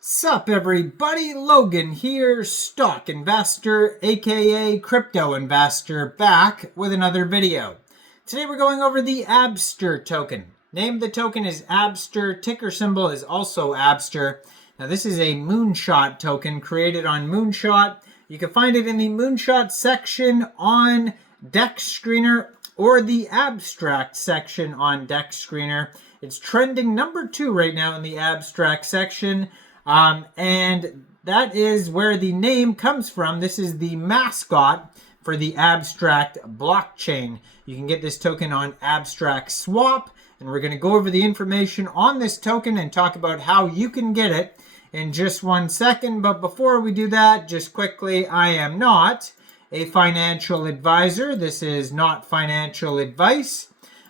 Sup everybody, Logan here, stock investor, aka crypto investor, back with another video. Today we're going over the Abster token. Name of the token is Abster, ticker symbol is also Abster. Now this is a moonshot token created on Moonshot. You can find it in the Moonshot section on Dex Screener or the abstract section on Dex Screener. It's trending number 2 right now in the abstract section. And that is where the name comes from. This is the mascot for the Abstract blockchain. You can get this token on Abstract Swap, and we're going to go over the information on this token and talk about how you can get it in just 1 second. But before we do that, just quickly, I am not a financial advisor. This is not financial advice.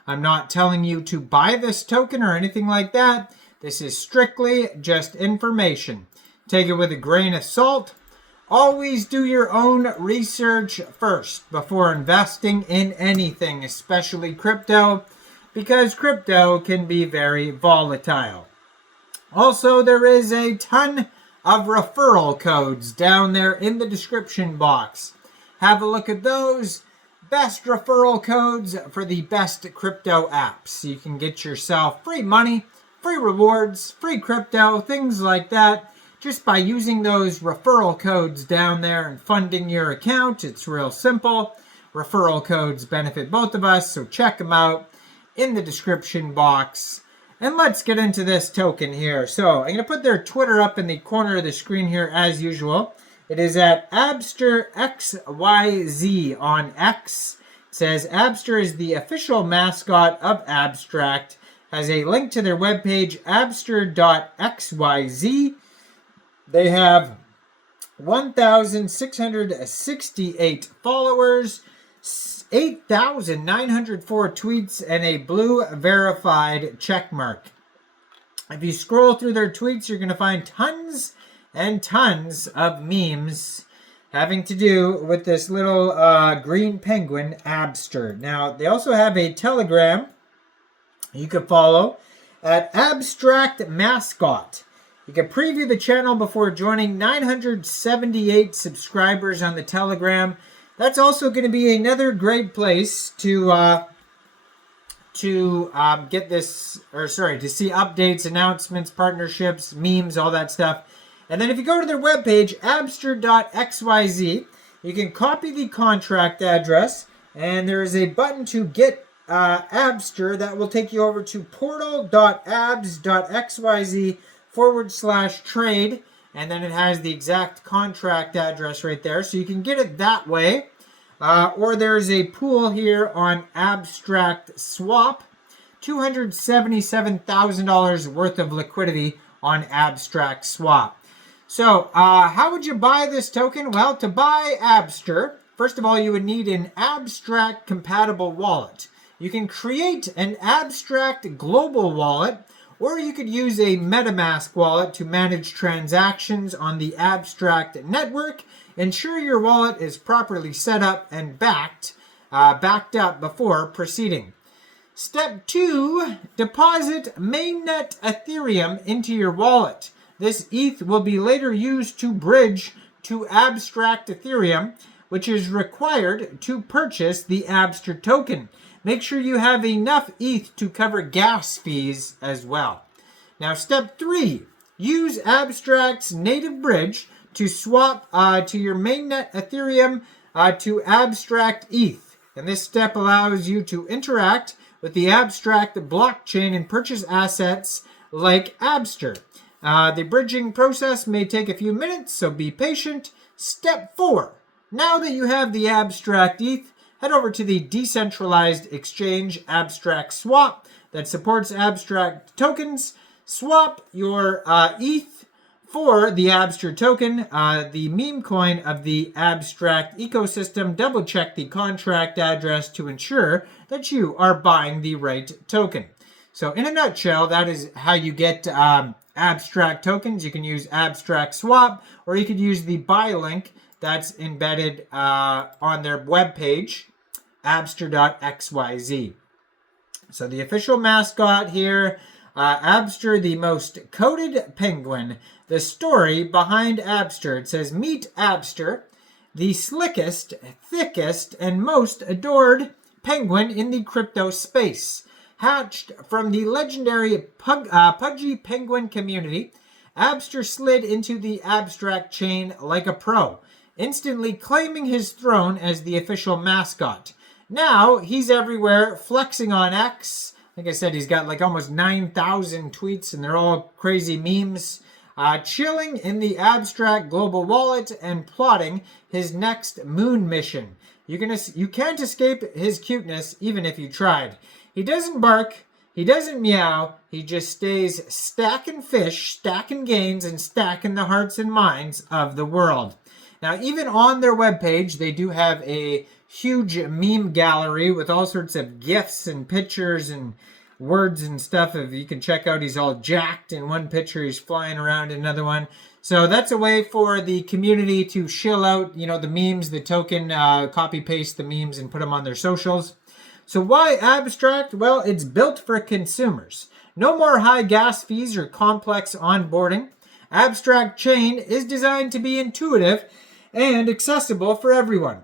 I'm not telling you to buy this token or anything like that. This is strictly just information. Take it with a grain of salt. Always do your own research first before investing in anything, especially crypto, because crypto can be very volatile. Also, there is a ton of referral codes down there in the description box. Have a look at those. Best referral codes for the best crypto apps. You can get yourself free money, free rewards, free crypto, things like that, just by using those referral codes down there and funding your account. It's real simple. Referral codes benefit both of us, so check them out in the description box. And let's get into this token here. So I'm going to put their Twitter up in the corner of the screen here as usual. It is at Abster XYZ on X. It says Abster is the official mascot of Abstract. Has a link to their webpage, abster.xyz. They have 1,668 followers, 8,904 tweets, and a blue verified checkmark. If you scroll through their tweets, you're going to find tons and tons of memes having to do with this little green penguin, Abster. Now, they also have a Telegram you can follow at Abstract Mascot. You can preview the channel before joining. 978 subscribers on the Telegram. That's also going to be another great place to get this, to see updates, announcements, partnerships, memes, all that stuff. And then if you go to their webpage, abster.xyz, you can copy the contract address, and there is a button to get Abster that will take you over to portal.abs.xyz/trade, and then it has the exact contract address right there, so you can get it that way. Or there's a pool here on Abstract Swap, $277,000 worth of liquidity on Abstract Swap. So how would you buy this token? Well, to buy Abster, first of all, you would need an Abstract compatible wallet. You can create an Abstract global wallet, or you could use a MetaMask wallet to manage transactions on the Abstract network. Ensure your wallet is properly set up and backed up before proceeding. Step 2, deposit mainnet Ethereum into your wallet. This ETH will be later used to bridge to Abstract Ethereum, which is required to purchase the Abster token. Make sure you have enough ETH to cover gas fees as well. Now, step 3, use Abstract's native bridge to swap to your mainnet Ethereum to Abstract ETH. And this step allows you to interact with the Abstract blockchain and purchase assets like Abster. The bridging process may take a few minutes, so be patient. Step 4, now that you have the Abstract ETH, head over to the decentralized exchange Abstract Swap that supports Abstract tokens. Swap your ETH for the Abster token, the Memecoin of the Abstract ecosystem. Double check the contract address to ensure that you are buying the right token. So in a nutshell, that is how you get Abstract tokens. You can use Abstract Swap, or you could use the buy link that's embedded on their webpage, abster.xyz. So the official mascot here Abster, the most coated penguin. The story behind Abster. It says, meet Abster, the slickest, thickest, and most adored penguin in the crypto space. Hatched from the legendary pudgy penguin community, Abster slid into the abstract chain like a pro, instantly claiming his throne as the official mascot. Now, he's everywhere, flexing on X. Like I said, he's got like almost 9,000 tweets, and they're all crazy memes. Chilling in the abstract global wallet and plotting his next moon mission. You can't escape his cuteness, even if you tried. He doesn't bark, he doesn't meow, he just stays stacking fish, stacking gains, and stacking the hearts and minds of the world. Now, even on their webpage, they do have a huge meme gallery with all sorts of GIFs and pictures and words and stuff. If you can check out, he's all jacked in one picture, he's flying around in another one. So that's a way for the community to shill out, the memes, the token, copy paste the memes and put them on their socials. So why abstract? Well, it's built for consumers. No more high gas fees or complex onboarding. Abstract Chain is designed to be intuitive and accessible for everyone.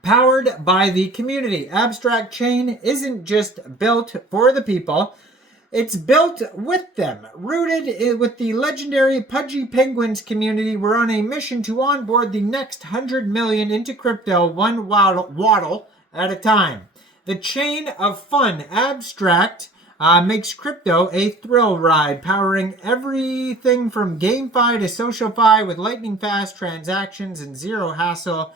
Powered by the community. Abstract Chain isn't just built for the people, it's built with them. Rooted with the legendary Pudgy Penguins community, we're on a mission to onboard the next 100 million into crypto, one waddle at a time. The chain of fun, Abstract, makes crypto a thrill ride, powering everything from GameFi to SocialFi with lightning-fast transactions and zero hassle.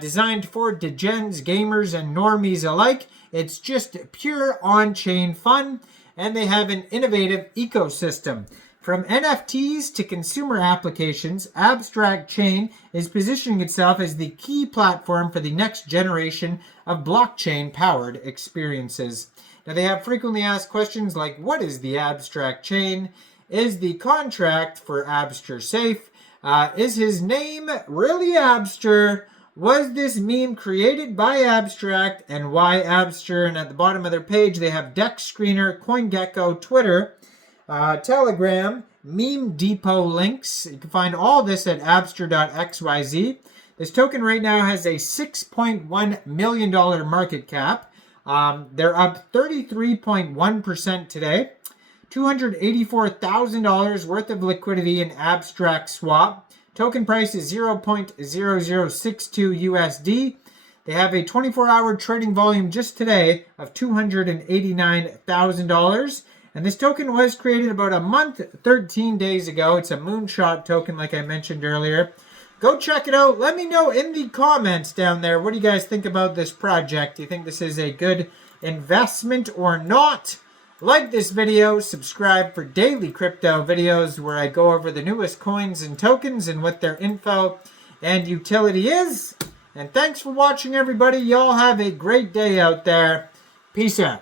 Designed for degens, gamers, and normies alike. It's just pure on-chain fun, and they have an innovative ecosystem. From NFTs to consumer applications, Abstract Chain is positioning itself as the key platform for the next generation of blockchain-powered experiences. Now, they have frequently asked questions like, what is the Abstract Chain? Is the contract for Abster safe? Is his name really Abster? Was this meme created by Abstract, and why Abster? And at the bottom of their page, they have Dex Screener, CoinGecko, Twitter, Telegram, Meme Depot links. You can find all this at abster.xyz. This token right now has a $6.1 million market cap. They're up 33.1% today. $284,000 worth of liquidity in Abstract Swap. Token price is 0.0062 USD. They have a 24-hour trading volume just today of $289,000. And this token was created about a month, 13 days ago. It's a moonshot token, like I mentioned earlier. Go check it out. Let me know in the comments down there, what do you guys think about this project? Do you think this is a good investment or not? Like this video, subscribe for daily crypto videos where I go over the newest coins and tokens and what their info and utility is. And thanks for watching, everybody. Y'all have a great day out there. Peace out.